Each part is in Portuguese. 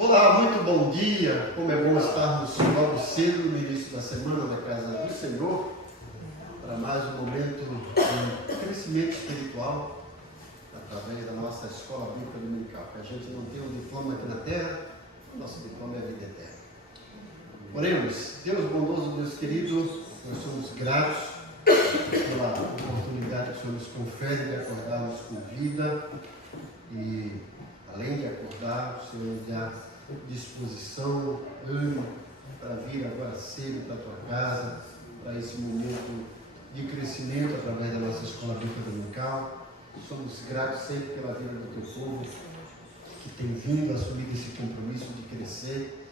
Olá, muito bom dia. Como é bom estarmos logo cedo no início da semana na casa do Senhor para mais um momento de crescimento espiritual através da nossa escola bíblica dominical. Que a gente não tem um diploma aqui na terra, o nosso diploma é a vida eterna. Oremos. Deus bondoso, Deus querido, nós somos gratos pela oportunidade que o Senhor nos confere de acordarmos com vida e, além de acordar, o Senhor nos dá disposição, ânimo para vir agora cedo para a tua casa, para esse momento de crescimento através da nossa escola bíblica dominical. Somos gratos sempre pela vida do teu povo que tem vindo a assumir esse compromisso de crescer.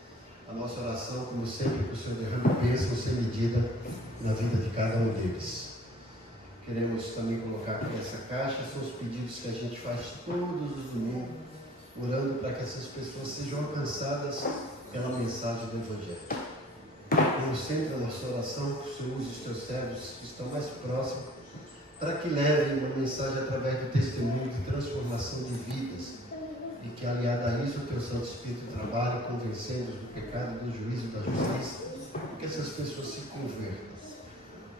A nossa oração, como sempre, que o Senhor derrame bênção sem medida na vida de cada um deles. Queremos também colocar aqui nessa caixa, são os pedidos que a gente faz todos os domingos, orando para que essas pessoas sejam alcançadas pela mensagem do Evangelho. Como sempre, a nossa oração, que o Senhor use os teus servos que estão mais próximos, para que levem uma mensagem através do testemunho de transformação de vidas, e que, aliado a isso, o teu Santo Espírito trabalhe convencendo-os do pecado, do juízo e da justiça, e que essas pessoas se convertam.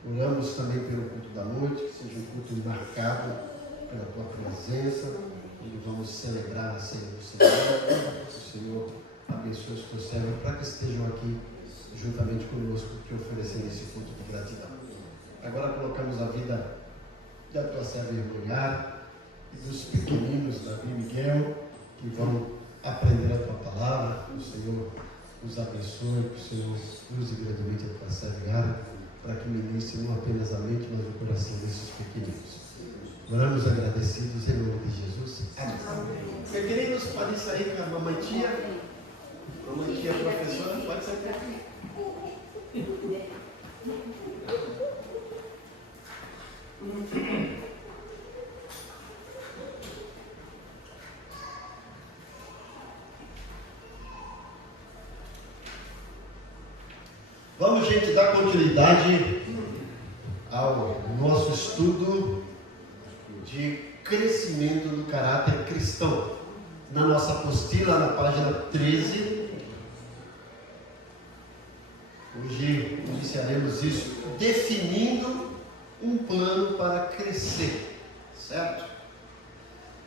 Oramos também pelo culto da noite, que seja um culto marcado pela tua presença, onde vamos celebrar a ceia do Senhor. O Senhor abençoe os teus servos para que estejam aqui juntamente conosco, te oferecendo esse culto de gratidão. Agora colocamos a vida da tua serva Irmã e dos pequeninos, Davi e Miguel, que vão aprender a tua palavra. O Senhor os abençoe, que o Senhor use grandemente a tua serva para que ministre não apenas a mente, mas o coração desses pequeninos. Oramos agradecidos em nome de Jesus. Amém. Pequeninos, podem sair com a mamãe tia. Mamãe tia professora, pode sair por aqui. Vamos, gente, dar continuidade ao nosso estudo de crescimento do caráter cristão. Na nossa apostila, na página 13, hoje iniciaremos isso, definindo um plano para crescer, certo?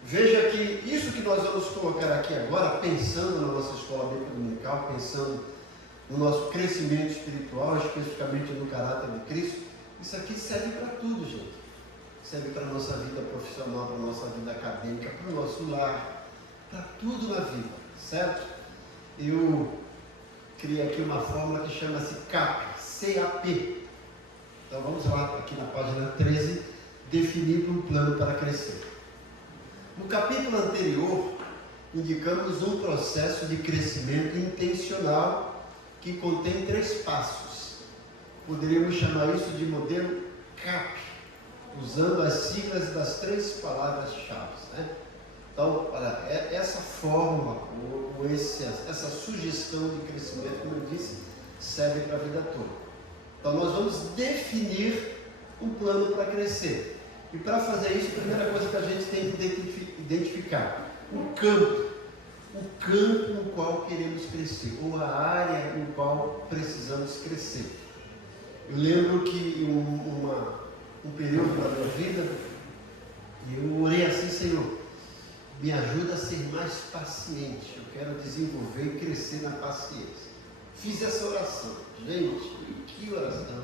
Veja que isso que nós vamos colocar aqui agora, pensando na nossa escola bíblica dominical, pensando no nosso crescimento espiritual, especificamente no caráter de Cristo, isso aqui serve para tudo, gente. Serve para a nossa vida profissional, para a nossa vida acadêmica, para o nosso lar, para tudo na vida, certo? Eu criei aqui uma fórmula que chama-se CAP, C-A-P. Então vamos lá, aqui na página 13, definindo um plano para crescer. No capítulo anterior, indicamos um processo de crescimento intencional que contém 3 passos. Poderíamos chamar isso de modelo CAP, usando as siglas das 3 palavras-chave, né? Então, olha, essa fórmula, ou essa sugestão de crescimento, como eu disse, serve para a vida toda. Então, nós vamos definir um plano para crescer. E para fazer isso, a primeira coisa que a gente tem que identificar, o campo no qual queremos crescer, ou a área no qual precisamos crescer. Eu lembro que em um período da minha vida, eu orei assim: Senhor, me ajuda a ser mais paciente, eu quero desenvolver e crescer na paciência. Fiz essa oração. Gente, que oração!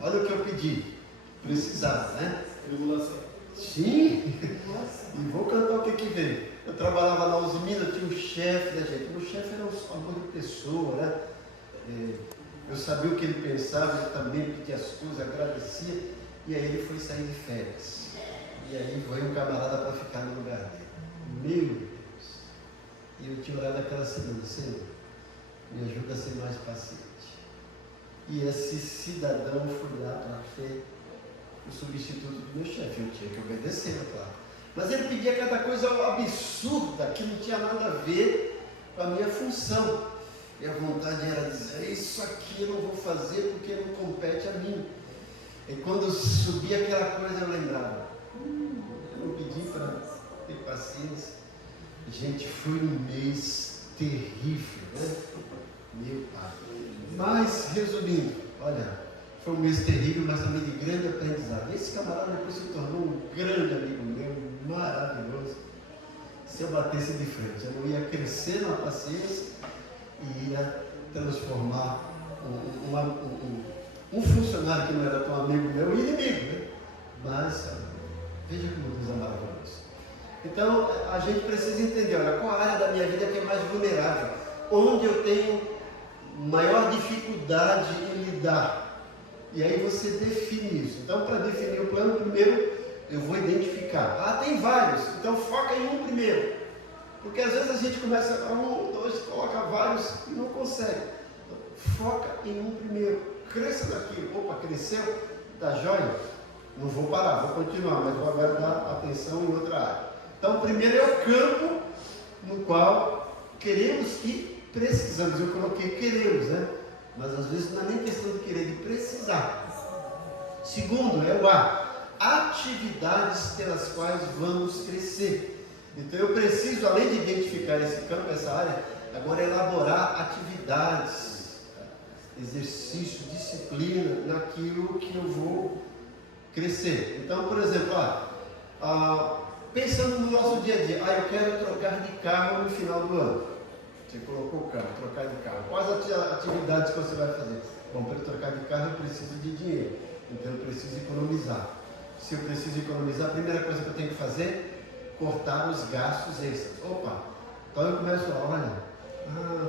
Olha o que eu pedi. Precisava, né? Tribulação. Sim! E vou cantar o que veio. Eu trabalhava na Uzi Minas, tinha um chefe da gente. O chefe era um amor de pessoa, né? Eu sabia o que ele pensava, eu também pedia as coisas, agradecia. E aí ele foi sair de férias. E aí veio um camarada para ficar no lugar dele. Meu Deus! E eu tinha orado aquela semana: Senhor, me ajuda a ser mais paciente. E esse cidadão foi lá para ser o substituto do meu chefe. Eu tinha que obedecer, claro. Mas ele pedia cada coisa absurda que não tinha nada a ver com a minha função. E a vontade era dizer: isso aqui eu não vou fazer porque não compete a mim. E quando subia aquela coisa, eu lembrava: eu não pedi para ter paciência. Gente, foi no mês terrível, né? Meu pai. Mas, resumindo, olha, foi um mês terrível, mas também de grande aprendizado. Esse camarada depois se tornou um grande amigo meu, maravilhoso. Se eu batesse de frente, eu não ia crescer na paciência e ia transformar um funcionário que não era tão amigo meu em inimigo, né? Mas, veja como Deus é maravilhoso. Então, a gente precisa entender, olha, qual a área da minha vida que é mais vulnerável, onde eu tenho maior dificuldade em lidar. E aí você define isso. Então, para definir o plano, primeiro eu vou identificar. Ah, tem vários, então foca em um primeiro. Porque às vezes a gente começa a 1, 2, coloca vários e não consegue. Então, foca em um primeiro. Cresça daquilo. Opa, cresceu? Tá jóia? Não vou parar, vou continuar, mas vou agora dar atenção em outra área. Então, o primeiro é o campo no qual queremos e precisamos. Eu coloquei queremos, né? Mas às vezes não é nem questão de querer, de precisar. Segundo é o A, atividades pelas quais vamos crescer. Então eu preciso, além de identificar esse campo, essa área, agora elaborar atividades, exercício, disciplina naquilo que eu vou crescer. Então, por exemplo, pensando no nosso dia a dia, eu quero trocar de carro no final do ano. Você colocou o carro, trocar de carro. Quais atividades que você vai fazer? Bom, para eu trocar de carro eu preciso de dinheiro, então eu preciso economizar. Se eu preciso economizar, a primeira coisa que eu tenho que fazer é cortar os gastos extras. Opa, então eu começo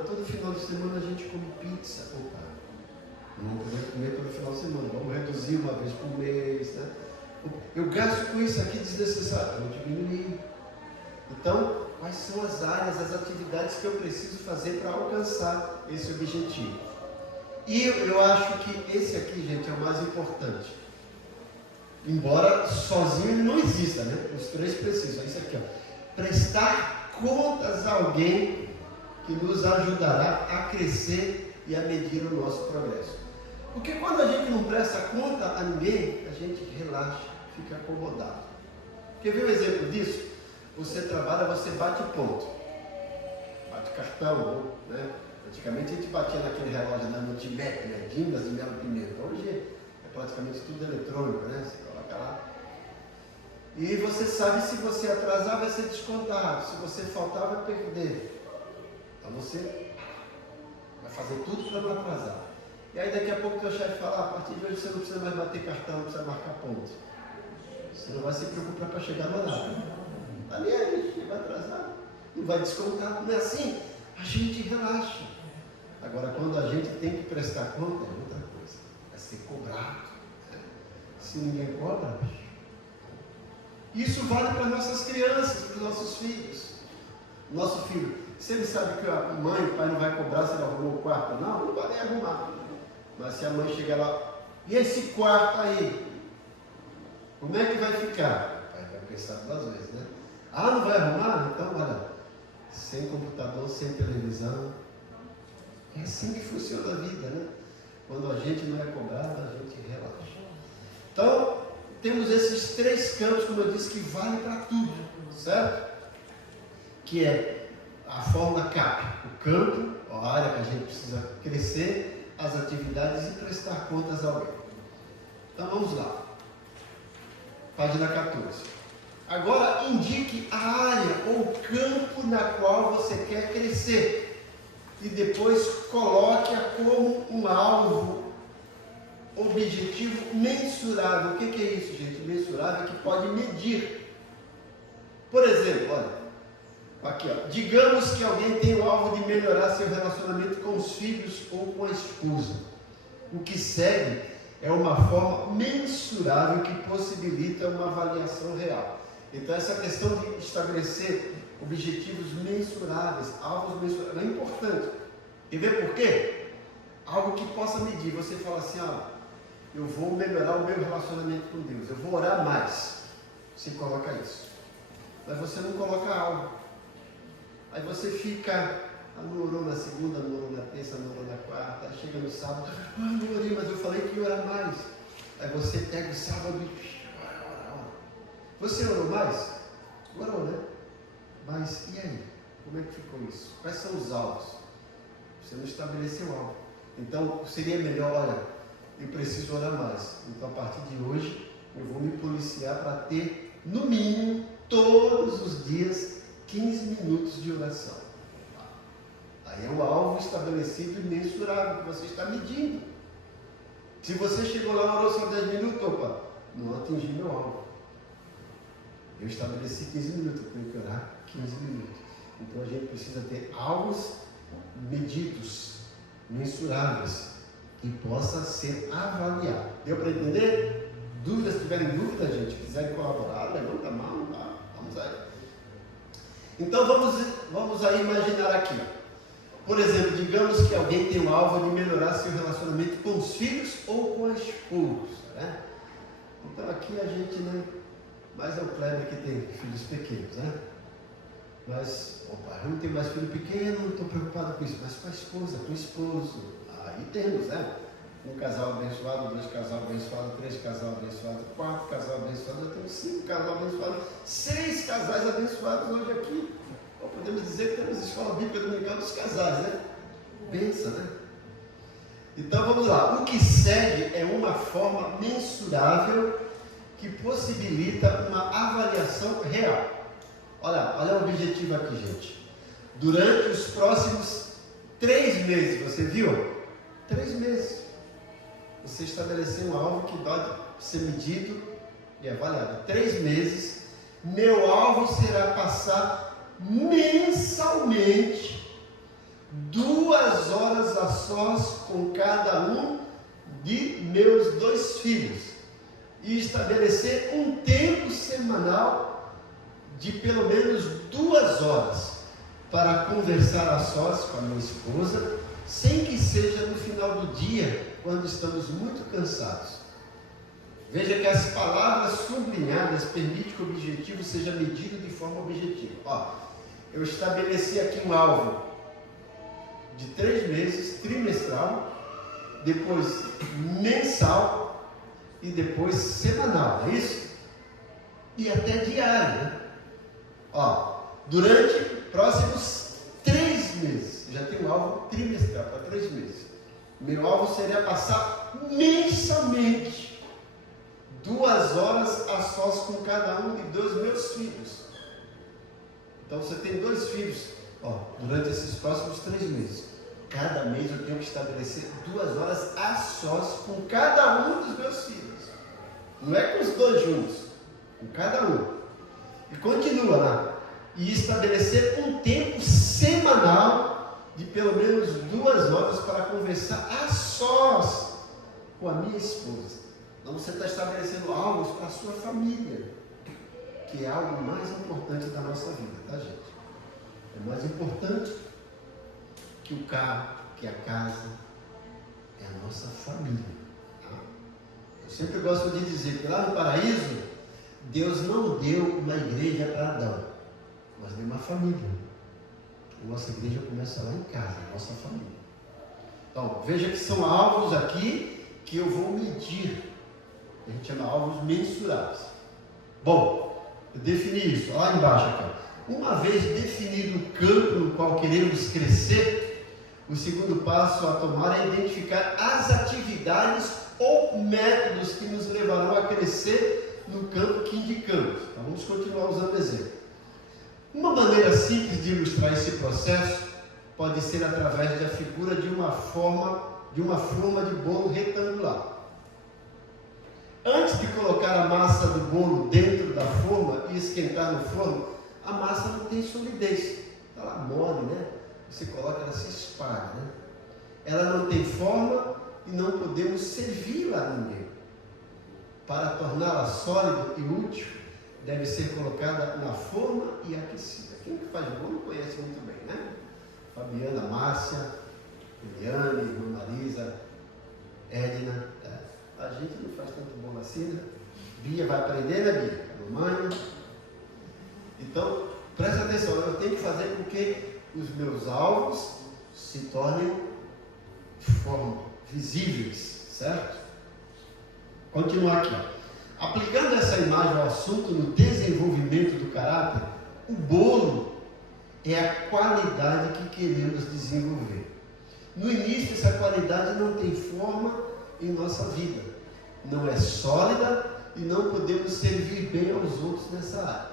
todo final de semana a gente come pizza. Opa, não vamos poder comer todo final de semana, vamos reduzir uma vez por mês, né? Eu gasto com isso aqui desnecessário, vou diminuir. Então, quais são as áreas, as atividades que eu preciso fazer para alcançar esse objetivo? E eu acho que esse aqui, gente, é o mais importante. Embora sozinho ele não exista, né? Os três precisam. Isso aqui, prestar contas a alguém que nos ajudará a crescer e a medir o nosso progresso. Porque quando a gente não presta conta a ninguém, a gente relaxa, fica acomodado. Quer ver um exemplo disso? Você trabalha, você bate ponto. Bate cartão, né? Antigamente a gente batia naquele relógio da Multimec, né? Dimas de Melo Pinheiro. Hoje é praticamente tudo eletrônico, né? Você coloca lá. E você sabe, se você atrasar vai ser descontado, se você faltar vai perder. Então você vai fazer tudo para não atrasar. E aí daqui a pouco o teu chefe fala, a partir de hoje você não precisa mais bater cartão, não precisa marcar ponto. Você não vai se preocupar para chegar no horário. Ali a gente vai atrasar, não vai descontar, não é assim? A gente relaxa. Agora, quando a gente tem que prestar conta, é outra coisa, vai ser cobrado. Se ninguém cobra, isso vale para nossas crianças, para os nossos filhos. Nosso filho, se ele sabe que a mãe, o pai não vai cobrar se ele arrumou o quarto, não vai nem arrumar. Mas se a mãe chegar lá, e esse quarto aí? Como é que vai ficar? O pai vai pensar duas vezes, né? Não vai arrumar? Então, olha, sem computador, sem televisão. É assim que funciona a vida, né? Quando a gente não é cobrado, a gente relaxa. Então, temos esses três campos, como eu disse, que vale para tudo, certo? Que é a fórmula CAP, o campo, a área que a gente precisa crescer, as atividades e prestar contas a alguém. Então, vamos lá. Página 14. Agora, indique a área ou campo na qual você quer crescer. E depois coloque-a como um alvo, objetivo mensurável. O que é isso, gente? Mensurável é que pode medir. Por exemplo, olha, aqui, digamos que alguém tem o alvo de melhorar seu relacionamento com os filhos ou com a esposa. O que segue é uma forma mensurável que possibilita uma avaliação real. Então, essa questão de estabelecer objetivos mensuráveis, alvos mensuráveis, é importante. Quer ver por quê? Algo que possa medir. Você fala assim, eu vou melhorar o meu relacionamento com Deus, eu vou orar mais. Você coloca isso. Mas você não coloca algo. Aí você fica, não orou na segunda, não orou na terça, não orou na quarta, aí chega no sábado, não orei, mas eu falei que ia orar mais. Aí você pega o sábado e ora. Você orou mais? Orou, né? Mas e aí? Como é que ficou isso? Quais são os alvos? Você não estabeleceu alvo. Então, seria melhor, olha, eu preciso orar mais. Então, a partir de hoje, eu vou me policiar para ter, no mínimo, todos os dias, 15 minutos de oração. Aí é o alvo estabelecido e mensurável que você está medindo. Se você chegou lá e orou só 10 minutos, opa, não atingi meu alvo. Eu estabeleci 15 minutos, eu tenho que orar 15 minutos. Então a gente precisa ter alvos medidos, mensuráveis, que possa ser avaliado. Deu para entender? Dúvidas, se tiverem dúvida, gente, quiserem colaborar, levanta a mão, tá? Vamos aí. Então vamos aí imaginar aqui. Por exemplo, digamos que alguém tem o alvo de melhorar seu relacionamento com os filhos ou com a esposa, né? Então aqui a gente, né, mais é o Kleber que tem filhos pequenos, né? Mas, opa, eu não tenho mais filho pequeno, não estou preocupado com isso, mas com a esposa, com o esposo, aí temos, né? Um casal abençoado, 2 casal abençoado, 3 casal abençoado, 4 casal abençoado, eu tenho 5 casal abençoado, 6 casais abençoados hoje aqui. Ou podemos dizer que temos escola bíblica dominical dos casais, né? Benção, né? Então vamos lá. O que segue é uma forma mensurável que possibilita uma avaliação real. Olha o objetivo aqui, gente. Durante os próximos 3 meses, você viu? 3 meses. Você estabeleceu um alvo que pode ser medido e avaliado. 3 meses. Meu alvo será passar mensalmente 2 horas a sós com cada um de meus 2 filhos e estabelecer um tempo semanal de pelo menos 2 horas para conversar a sós com a minha esposa, sem que seja no final do dia, quando estamos muito cansados. Veja que as palavras sublinhadas permitem que o objetivo seja medido de forma objetiva. Eu estabeleci aqui um alvo de 3 meses, trimestral, depois mensal e depois semanal, é isso? E até diário, né? Durante próximos 3 meses, já tem um alvo trimestral para 3 meses. Meu alvo seria passar mensalmente 2 horas a sós com cada um de 2 meus filhos. Então você tem 2 filhos, durante esses próximos 3 meses. Cada mês eu tenho que estabelecer 2 horas a sós com cada um dos meus filhos. Não é com os 2 juntos, com cada um. E continua lá. E estabelecer um tempo semanal de pelo menos 2 horas para conversar a sós com a minha esposa. Então você está estabelecendo algo para a sua família, que é algo mais importante da nossa vida, tá, gente? É mais importante que o carro, que a casa, é a nossa família. Tá? Eu sempre gosto de dizer que lá no paraíso, Deus não deu uma igreja para Adão, mas deu uma família. A nossa igreja começa lá em casa, a nossa família. Então, veja que são alvos aqui que eu vou medir. A gente chama alvos mensuráveis. Bom, eu defini isso, lá embaixo aqui. Uma vez definido o campo no qual queremos crescer, o segundo passo a tomar é identificar as atividades ou métodos que nos levarão a crescer no campo que indicamos. Então, vamos continuar usando o exemplo. Uma maneira simples de ilustrar esse processo pode ser através da figura de uma forma de bolo retangular. Antes de colocar a massa do bolo dentro da forma e esquentar no forno, a massa não tem solidez. Está lá mole, né? Você coloca, ela se espalha, né? Ela não tem forma e não podemos servi-la no meio. Para torná-la sólida e útil, deve ser colocada na forma e aquecida. Quem que faz bolo conhece muito bem, né? Fabiana, Márcia, Eliane, irmã Marisa, Edna. A gente não faz tanto bolo assim, né? Bia vai aprender, né, Bia? Mamãe. Então, presta atenção, eu tenho que fazer com que os meus alvos se tornem visíveis, certo? Continuar aqui. Aplicando essa imagem ao assunto no desenvolvimento do caráter, o bolo é a qualidade que queremos desenvolver. No início, essa qualidade não tem forma em nossa vida, não é sólida e não podemos servir bem aos outros nessa área.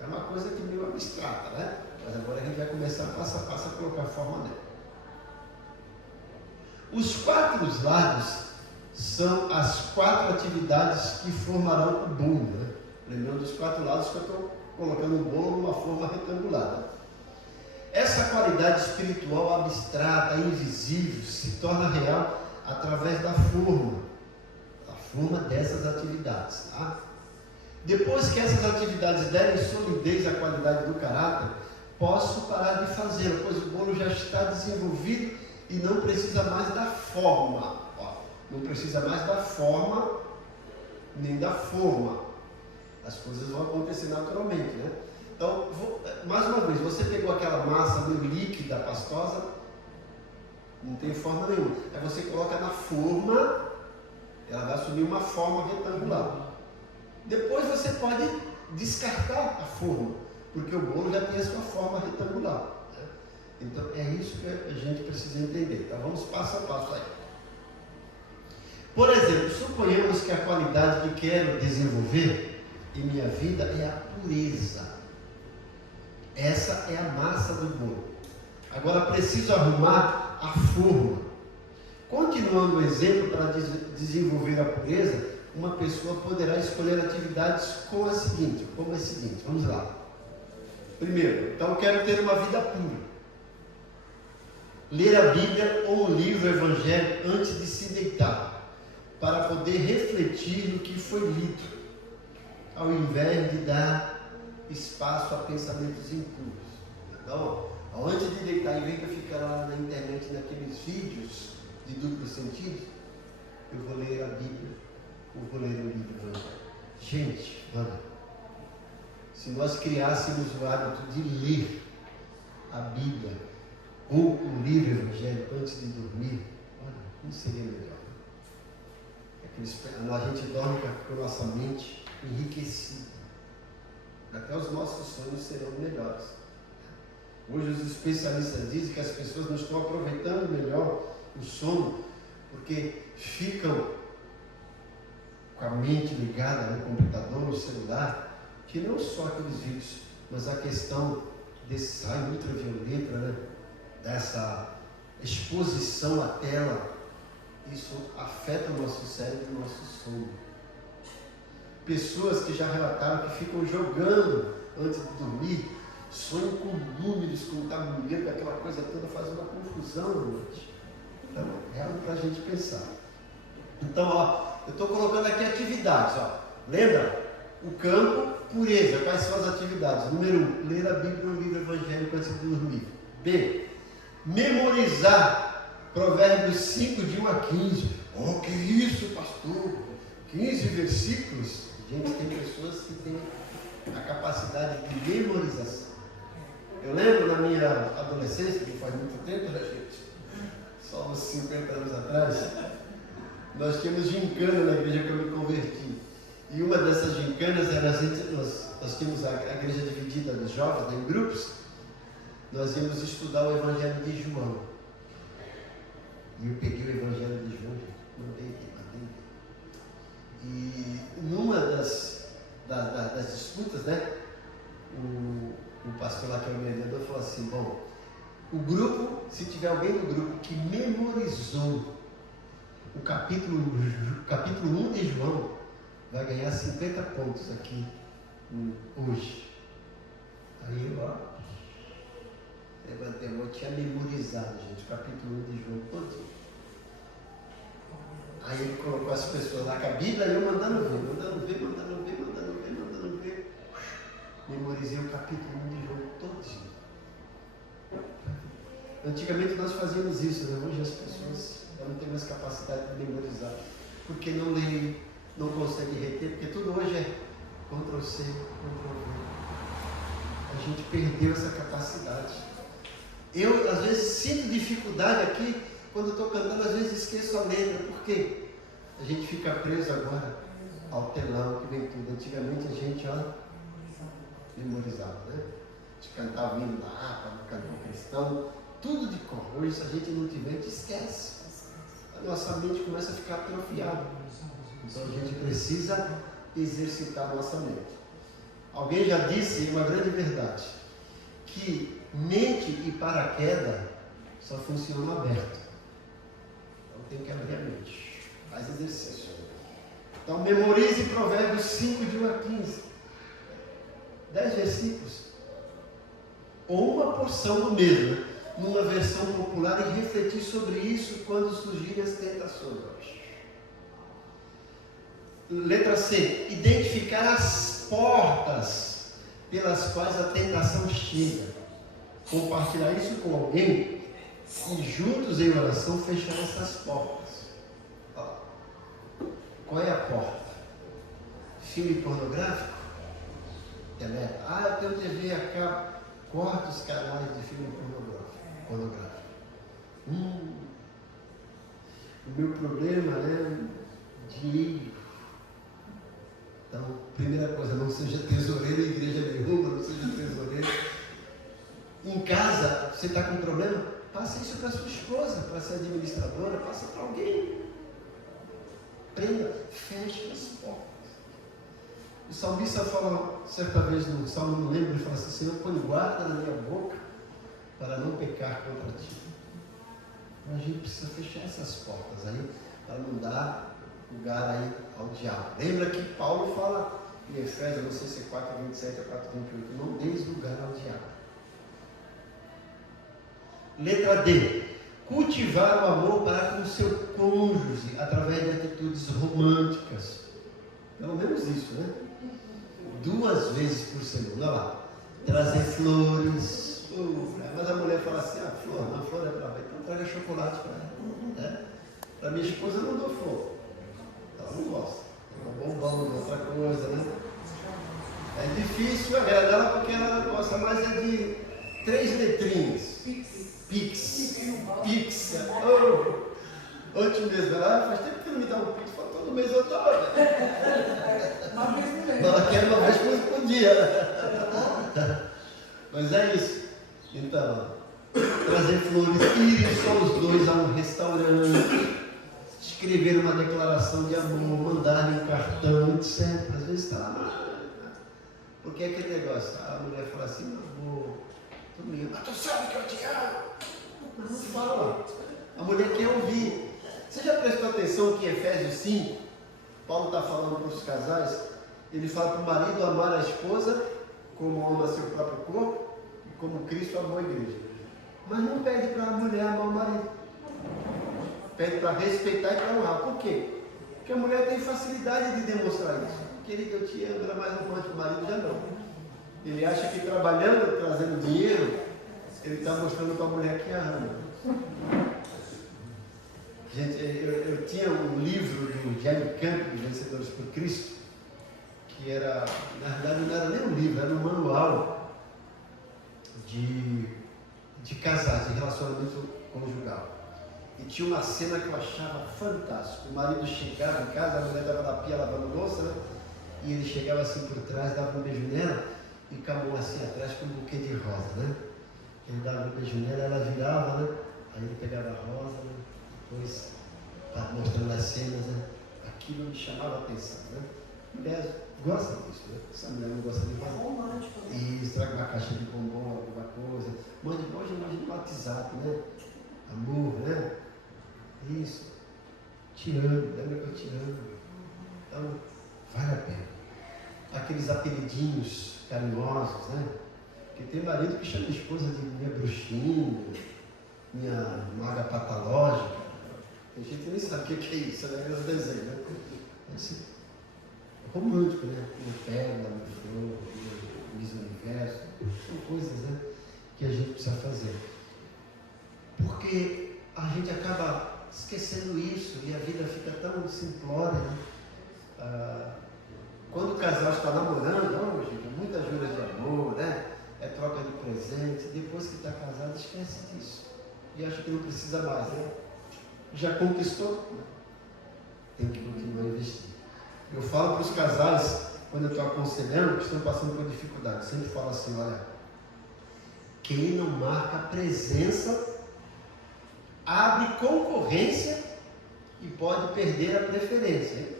É uma coisa que meio abstrata, né? Mas agora a gente vai começar passo a passo a colocar forma nela. Os 4 lados são as 4 atividades que formarão o bolo, né? Lembrando dos 4 lados que eu estou colocando o bolo numa forma retangular, né? Essa qualidade espiritual abstrata, invisível, se torna real através da forma dessas atividades, tá? Depois que essas atividades derem solidez à qualidade do caráter, posso parar de fazê-lo, pois o bolo já está desenvolvido e não precisa mais da forma. Não precisa mais da forma, nem da forma. As coisas vão acontecer naturalmente, né? Então, mais uma vez, você pegou aquela massa meio líquida, pastosa, não tem forma nenhuma. Aí você coloca na forma, ela vai assumir uma forma retangular. Depois você pode descartar a forma, porque o bolo já tem a sua forma retangular, né? Então é isso que a gente precisa entender. Então vamos passo a passo aí. Por exemplo, suponhamos que a qualidade que quero desenvolver em minha vida é a pureza. Essa é a massa do bolo. Agora preciso arrumar a forma. Continuando o exemplo, para desenvolver a pureza, uma pessoa poderá escolher atividades como a seguinte, vamos lá. Primeiro, então eu quero ter uma vida pura. Ler a Bíblia ou um livro evangélico antes de se deitar, para poder refletir no que foi lido, ao invés de dar espaço a pensamentos impuros. Então, antes de deitar, em vez de eu ficar lá na internet naqueles vídeos de duplo sentido, eu vou ler a Bíblia ou vou ler o livro evangélico. Gente, olha, se nós criássemos o hábito de ler a Bíblia ou o livro evangélico antes de dormir, olha, não seria melhor. A gente dorme com a nossa mente enriquecida. Até os nossos sonhos serão melhores. Hoje os especialistas dizem que as pessoas não estão aproveitando melhor o sono, porque ficam com a mente ligada no computador, no celular, que não só aqueles vídeos, mas a questão desse raio ultravioleta, né? Dessa exposição à tela, isso afeta o nosso cérebro e o nosso sono. Pessoas que já relataram que ficam jogando antes de dormir, sonham com números, com tabuleiro, aquela coisa toda, faz uma confusão à noite. Então, é algo para a gente pensar. Então, eu estou colocando aqui atividades. Lembra? O campo, pureza. Quais são as atividades? Número 1, ler a Bíblia ou um livro evangélico antes de dormir. B, memorizar Provérbios 5, de 1 a 15. Oh, que isso, pastor? 15 versículos? Gente, tem pessoas que têm a capacidade de memorização. Eu lembro na minha adolescência, que faz muito tempo, né, gente? Só uns 50 anos atrás, nós tínhamos gincana na igreja que eu me converti. E uma dessas gincanas era nós tínhamos a igreja dividida dos jovens, em grupos. Nós íamos estudar o Evangelho de João. E eu peguei o Evangelho de João, mandei. E numa das disputas, né, o pastor lá que é o mediador falou assim, bom, o grupo, se tiver alguém no grupo que memorizou o capítulo 1 de João, vai ganhar 50 pontos aqui hoje. Aí eu tinha memorizado, gente, o capítulo 1 de João todo. Aí ele colocou as pessoas lá com a Bíblia e eu mandando ver. Memorizei o capítulo 1 de João todinho. Antigamente nós fazíamos isso, né? Hoje as pessoas não têm mais capacidade de memorizar, porque não leem, não conseguem reter, porque tudo hoje é Ctrl+C, Ctrl+V. A gente perdeu essa capacidade. Eu, às vezes, sinto dificuldade aqui, quando estou cantando, às vezes esqueço a letra. Por quê? A gente fica preso agora ao telão, que vem tudo. Antigamente a gente, memorizava, né? de cantar o hino da harpa, do cantor cristão, tudo de cor. Hoje, se a gente não tiver, a gente esquece. A nossa mente começa a ficar atrofiada. Então a gente precisa exercitar a nossa mente. Alguém já disse uma grande verdade, que mente e paraquedas só funcionam aberto. Então tem que abrir a mente. Faz exercício. Então memorize Provérbios 5, de 1 a 15. 10 versículos. Ou uma porção do mesmo, numa versão popular, e refletir sobre isso quando surgirem as tentações. Letra C. Identificar as portas pelas quais a tentação chega. Compartilhar isso com alguém e juntos em oração fechar essas portas. Qual é a porta? Filme pornográfico? Eu tenho TV a cabo. Corta os canais de filme pornográfico. O meu problema é dinheiro. Então, primeira coisa, não seja tesoureiro em igreja nenhuma, não seja tesoureiro. Em casa, você está com um problema? Passa isso para sua esposa, para ser administradora, passa para alguém. Prenda, feche as portas. O salmista fala, certa vez no Salmo, não lembro, ele fala assim: Senhor, põe guarda na minha boca para não pecar contra ti. Então a gente precisa fechar essas portas aí, para não dar lugar aí ao diabo. Lembra que Paulo fala em Efésios, não sei se é 4:27 ou 4:28, não deis lugar ao diabo. Letra D. Cultivar o amor para com o seu cônjuge através de atitudes românticas. Pelo menos isso, né? 2 vezes por semana. Olha lá. Trazer flores. Mas a mulher fala assim: flor é para ver. Então traga chocolate para ela. Né? Para minha esposa eu não dou flor. Ela não gosta. É um bombom, outra coisa, né? É difícil agradar ela porque ela não gosta, mas é de 3 letrinhas. Pix. Ontem mesmo, faz tempo que não me dá um pix, todo mês eu dou. Ela quer uma vez por dia. Mas é isso. Então, trazer flores, irem só os dois a um restaurante, escrever uma declaração de amor, mandar um cartão, etc. Às vezes está lá. Porque é aquele negócio, a mulher fala assim: amor, mas tu sabe que eu te amo. Não fala. A mulher quer ouvir. Você já prestou atenção que em Efésios 5, Paulo está falando para os casais, ele fala para o marido amar a esposa como ama seu próprio corpo e como Cristo amou a igreja. Mas não pede para a mulher amar o marido. Pede para respeitar e para honrar. Por quê? Porque a mulher tem facilidade de demonstrar isso. Querido, eu te amo, era mais romântico, o marido já não. Ele acha que trabalhando, trazendo dinheiro, ele está mostrando para a mulher que a ama. Gente, eu tinha um livro do Jaime Camp, Vencedores por Cristo, que era, na verdade não era nem um livro, era um manual de casais, de relacionamento conjugal. E tinha uma cena que eu achava fantástica. O marido chegava em casa, a mulher estava na pia lavando louça, né? E ele chegava assim por trás, dava um beijo nela e com a mão assim atrás com um buquê de rosa, né? Ele dava um beijo nela, ela virava, né? Aí ele pegava a rosa, né? Depois mostrando as cenas, né? Aquilo me chamava a atenção, né? Mulher gosta disso, né? Essa mulher não gosta de nada. Romântico. Isso, traga uma caixa de bombom, alguma coisa. Mande hoje, imagina no WhatsApp, né? Amor, né? Isso. Te amo, lembra que eu te amo. Então, vale a pena. Aqueles apelidinhos carinhosos, né? Porque tem marido que chama a esposa de minha bruxinha, minha maga patológica. Tem gente que nem sabe o que é isso, né? Os desenhos, né? Esse romântico, né? Uma pérola, uma flor, Miss Universo. São coisas, né? Que a gente precisa fazer. Porque a gente acaba esquecendo isso e a vida fica tão simplória, né? Quando o casal está namorando, gente, muitas juras de amor, né? É troca de presentes. Depois que está casado, esquece disso. E acha que não precisa mais, né? Já conquistou? Tem que continuar a investir. Eu falo para os casais, quando eu estou aconselhando, que estão passando por dificuldade, sempre falo assim: olha, Quem não marca presença abre concorrência e pode perder a preferência. Hein?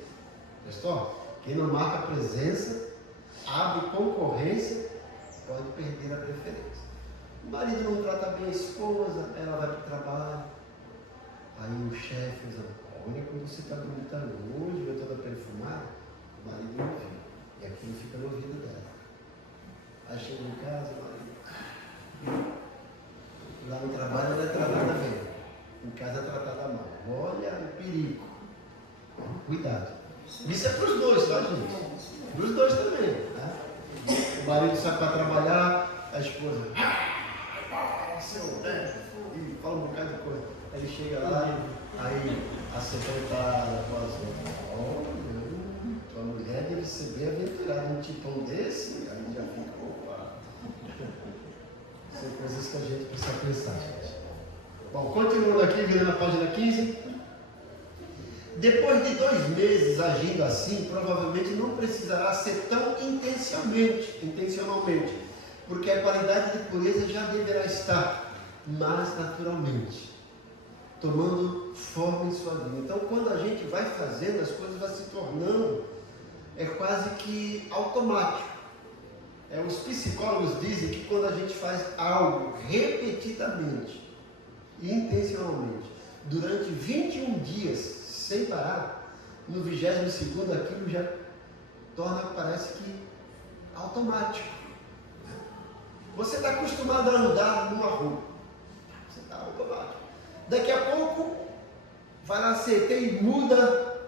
Pessoal, quem não marca presença abre concorrência, pode perder a preferência. O marido não trata bem a esposa, ela vai para o trabalho. Aí o chefe diz: olha como você está bonita hoje, eu toda perfumada. O marido não viu. E aquilo fica no ouvido dela. Aí chega em casa, o marido. Lá no trabalho ela é tratada bem. Em casa é tratada mal. Olha o perigo. Cuidado. Isso é para os dois, tá, gente? Para os dois também. Tá? O marido sai para trabalhar, a esposa. E fala um bocado de coisa. Aí ele chega lá, aí a secretária fala assim: olha, tua mulher deve ser bem aventurada, um tipão desse, aí já fica, opa. São coisas que a gente precisa pensar, gente. Bom, continuando aqui, virando a página 15. Depois de 2 meses agindo assim, provavelmente não precisará ser tão intencionalmente, porque a qualidade de pureza já deverá estar, mas naturalmente, tomando forma em sua vida. Então, quando a gente vai fazendo, as coisas vão se tornando quase que automático. Os psicólogos dizem que quando a gente faz algo repetidamente, intencionalmente, durante 21 dias, sem parar, no 22º aquilo já torna, parece que, automático. Você está acostumado a andar numa rua, você está automático. Daqui a pouco, vai lá, acertei e muda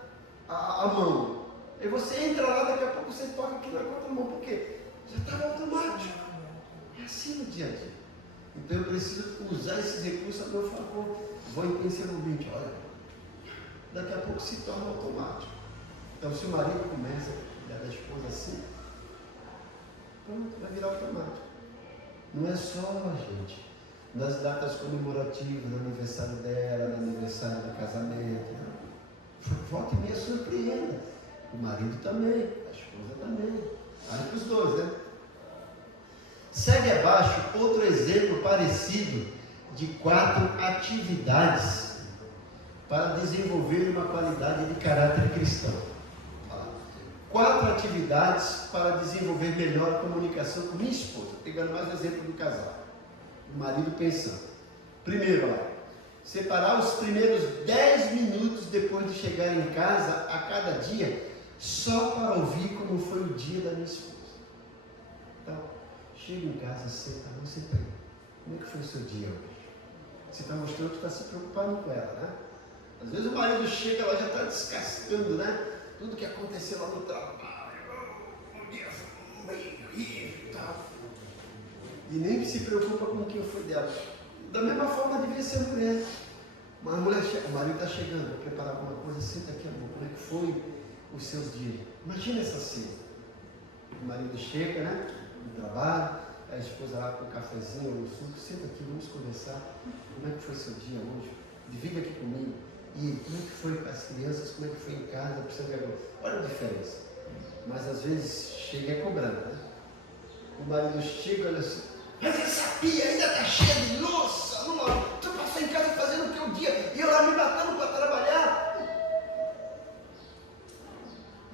a mão. Aí você entra lá, daqui a pouco você toca aqui na contramão. Por quê? Já estava automático. É assim no dia a dia. Então eu preciso usar esses recursos a meu favor. Vou intencionalmente, olha. Daqui a pouco se torna automático. Então se o marido começa a cuidar da esposa assim, pronto, vai virar automático. Não é só, gente, nas datas comemorativas, no aniversário dela, no aniversário do casamento. Volta e meia surpreenda. O marido também, a esposa também. Aí para os dois, né? Segue abaixo outro exemplo parecido de 4 atividades para desenvolver uma qualidade de caráter cristão. 4 atividades para desenvolver melhor a comunicação com minha esposa. Pegando mais o exemplo do casal. O marido pensando. Primeiro, separar os primeiros 10 minutos depois de chegar em casa a cada dia, só para ouvir como foi o dia da minha esposa. Então, chega em casa, senta aí. Como é que foi o seu dia hoje? Você está mostrando que está se preocupando com ela, né? Às vezes o marido chega, ela já está descascando, né? Tudo que aconteceu lá no trabalho. Um dia foi meio horrível e tal. E nem se preocupa com o que foi dela. Da mesma forma devia ser a mulher. Mas a mulher chega, o marido está chegando, vai preparar alguma coisa, senta aqui, amor, como é que foi os seus dias? Imagina essa cena. O marido chega, né? No trabalho, a esposa lá com o cafezinho ou o suco, senta aqui, vamos conversar. Como é que foi seu dia hoje? Divide aqui comigo. E como é que foi com as crianças? Como é que foi em casa? Precisa ver agora. Olha a diferença. Mas às vezes chega cobrando, né? O marido chega e olha assim: mas essa pia ainda está cheia de louça. Tu passou em casa fazendo o teu dia e eu lá me matando para trabalhar.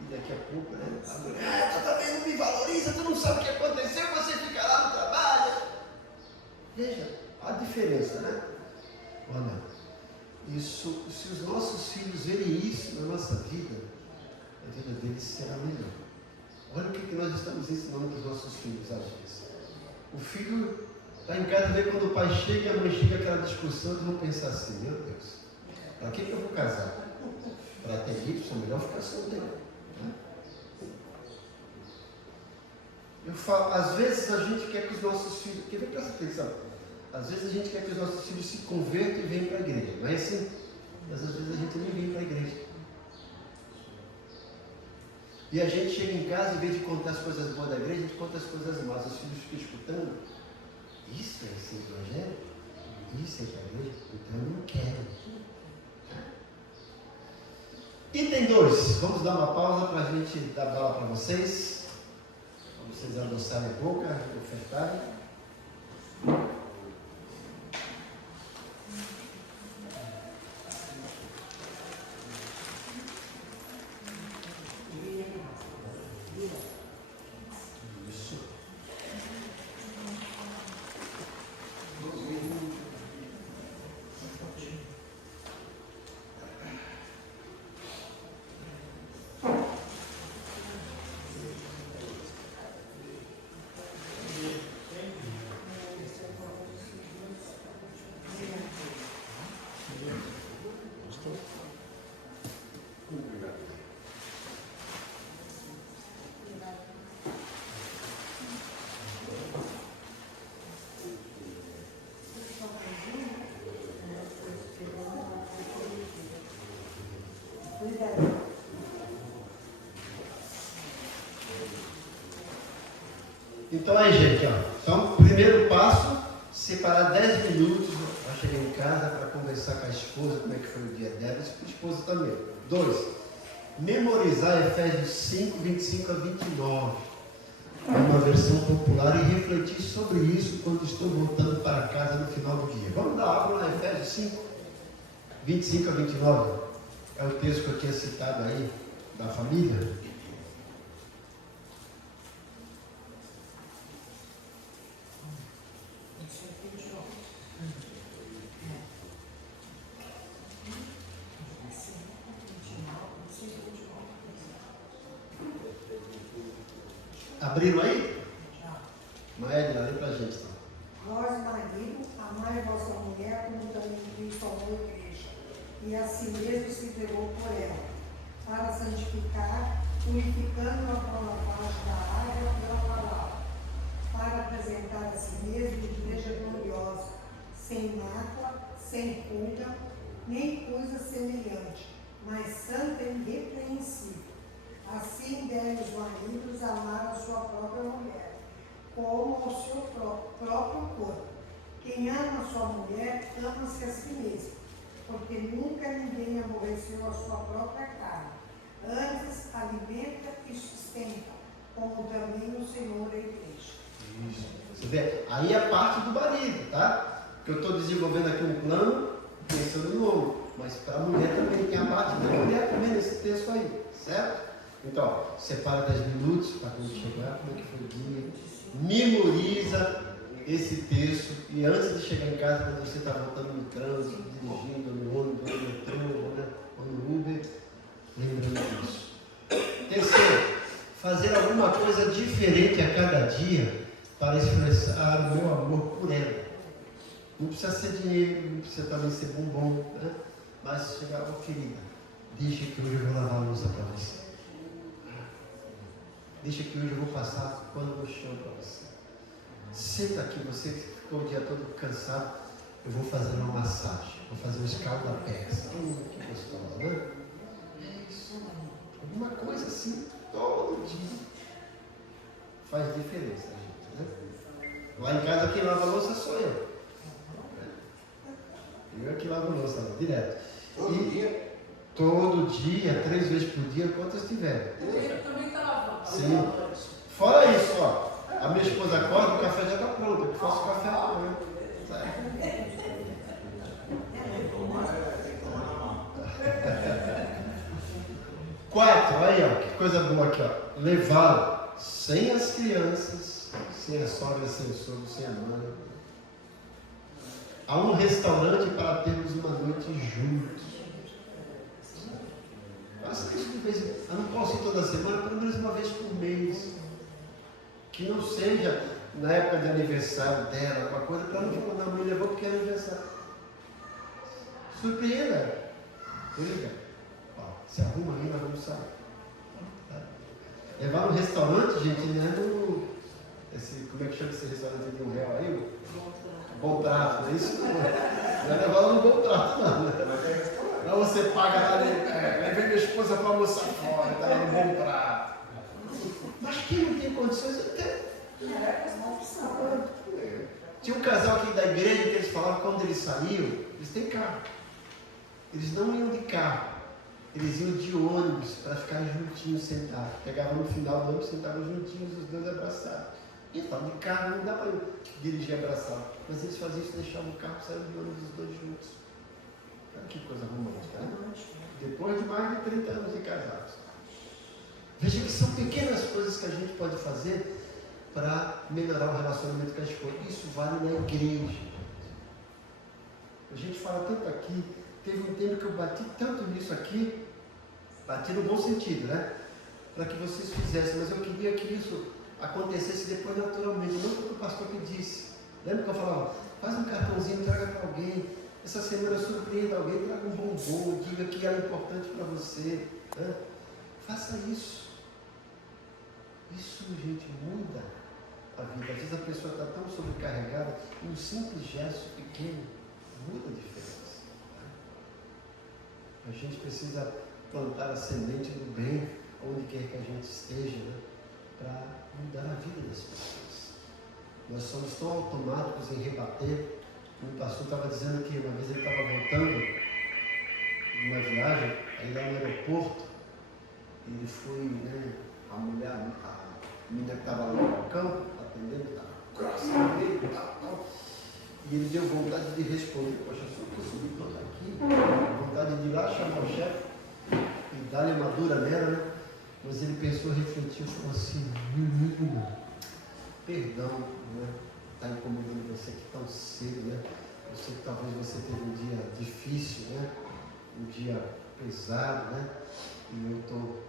E daqui a pouco, né? A mulher: tu também não me valoriza, tu não sabe o que aconteceu, você fica lá no trabalho. Veja a diferença, né? Olha, isso, se os nossos filhos verem isso na nossa vida, a vida deles será melhor. Olha o que nós estamos ensinando para os nossos filhos às vezes. O filho está em casa, vê quando o pai chega e a mãe chega, aquela discussão, eles vão pensar assim: meu Deus, para que eu vou casar? Para ter Y, melhor ficar solteiro. Né? Eu falo, às vezes a gente quer que os nossos filhos, quer ver, presta atenção, às vezes a gente quer que os nossos filhos se convertam e venham para a igreja, não é assim? Mas às vezes a gente nem vem para a igreja. E a gente chega em casa, em vez de contar as coisas boas da igreja, a gente conta as coisas más. Os filhos ficam escutando: isso é esse evangelho? Isso é para a igreja? Então eu não quero. Item 2. Vamos dar uma pausa para a gente dar bala para vocês. Para vocês adoçarem a boca, ofertarem. Então aí, gente, ó. Então, primeiro passo, separar 10 minutos para chegar em casa para conversar com a esposa, como é que foi o dia dela, e com a esposa também. 2, memorizar Efésios 5, 25 a 29. É uma versão popular e refletir sobre isso quando estou voltando para casa no final do dia. Vamos dar aula lá, Efésios 5, 25 a 29. É o texto que eu tinha citado aí, da família. Abriram aí? Maélia, lê pra gente. Então. Vós, marido, amai vossa mulher como também Cristo amou a igreja, e a si mesmo se entregou por ela, para santificar, purificando-a com a lavagem da água pela palavra, para apresentar a si mesmo igreja gloriosa, sem mácula, sem pulga, nem coisa semelhante, mas santa e irrepreensível. Assim devem os maridos amar a sua própria mulher, como ao seu próprio corpo. Quem ama a sua mulher, ama-se a si mesmo, porque nunca ninguém aborreceu a sua própria carne. Antes, alimenta e sustenta, como também o Senhor a igreja. Isso. Você vê? Aí é a parte do marido, tá? Que eu estou desenvolvendo aqui um plano, pensando no homem. Mas para a mulher também tem a parte da mulher também nesse texto aí, certo? Então, separa 10 minutos para quando chegar, como é que foi o dia. Memoriza esse texto e antes de chegar em casa, quando você está voltando no trânsito, dirigindo, no ônibus, no metrô, ou no Uber, lembrando disso. Terceiro, fazer alguma coisa diferente a cada dia para expressar o meu amor por ela. Não precisa ser dinheiro, não precisa também ser bombom, né? Mas chegar, querida, deixa que hoje eu vou lavar a louça para você. Deixa que hoje eu vou passar pano no chão para você. Senta aqui, você que ficou o dia todo cansado, eu vou fazer uma massagem, vou fazer um escalda-pés. Que gostoso, né? É isso. Alguma coisa assim, todo dia. Faz diferença, gente, né? Lá em casa quem lava a louça sou eu. Eu é que lavo a louça, direto. Todo dia? Todo dia, 3 vezes por dia, quantas tiver. Eu também está lavando. Sim. Fora isso, ó. A minha esposa acorda, o café já está pronto. Eu faço café amanhã. Quatro, aí ó, que coisa boa aqui, ó. Levá-lo sem as crianças, sem a sogra, sem o sogro, sem a mãe, a um restaurante para termos uma noite juntos. Faça isso de vez em quando. Eu não posso ir toda semana, pelo menos uma vez por mês. Que não seja na época de aniversário dela, alguma coisa, para não falar, não, me levou porque é aniversário. Surpreenda. Liga. Se arruma aí, nós vamos sair. Tá? Levar no restaurante, gente, não é no. Como é que chama esse restaurante de R$1 aí? Bom Prato, não é isso? Não é levar no Bom Prato, não. Não, você paga lá, levei minha esposa para almoçar fora, está lá no Bom Prato. Mas quem não tem condições, até. Tinha um casal aqui da igreja que eles falavam que quando eles saíam, eles têm carro. Eles não iam de carro, eles iam de ônibus para ficarem juntinhos sentados. Pegavam no final do ônibus, sentavam juntinhos, os dois abraçados. E falavam, de carro não dá para dirigir abraçado. Mas eles faziam isso, deixavam o carro, saíam de ônibus os dois juntos. Olha que coisa romântica, né? Depois de mais de 30 anos de casados. Veja que são pequenas coisas que a gente pode fazer para melhorar o relacionamento com a esposa. Isso vale na igreja. A gente fala tanto aqui. Teve um tempo que eu bati tanto nisso aqui, bati no bom sentido, né? Para que vocês fizessem, mas eu queria que isso acontecesse depois naturalmente, não porque o pastor pedisse. Lembra que eu falava, faz um cartãozinho, traga para alguém, essa semana surpreenda alguém, traga um bombom, diga que ela é importante para você. Né? Faça isso. Isso, gente, muda a vida. Às vezes a pessoa está tão sobrecarregada e um simples gesto pequeno muda a diferença. A gente precisa plantar a semente do bem onde quer que a gente esteja, né? Para mudar a vida das pessoas. Nós somos tão automáticos em rebater. O pastor estava dizendo que uma vez ele estava voltando de uma viagem, aí lá no aeroporto, ele foi, né, a menina que estava lá no balcão, atendendo, estava grossa dele, tal. E ele deu vontade de responder, poxa, só que eu subi toda aqui, vontade de ir lá chamar o chefe e dar-lhe uma dura nela, né? Mas ele pensou, refletiu e falou assim, perdão, né? Está incomodando você aqui tão cedo, né? Eu sei que talvez você teve um dia difícil, né? Um dia pesado, né? E eu estou